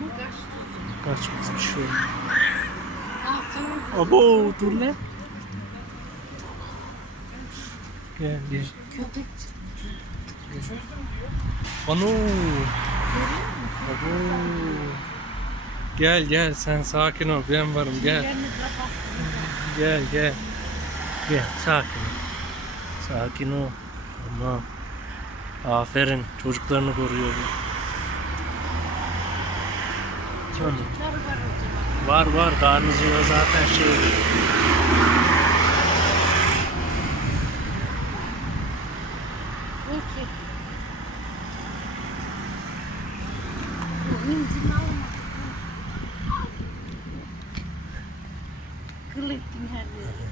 Bunu kaçtırdım. Kaçmaz bir şey olmaz. Alsana. Abo dur lan. Gel gel. Köpek. Ano. Abo. Gel gel sen sakin ol ben varım gel. Yerini kapat. Gel gel. Gel sakin ol. Sakin ol. Tamam. Aferin çocuklarını koruyor. Canım. Çocuklar var o zaman. Var karnıcığına zaten şey. Peki. Bu hıncını alma. Kıl ettin her yeri.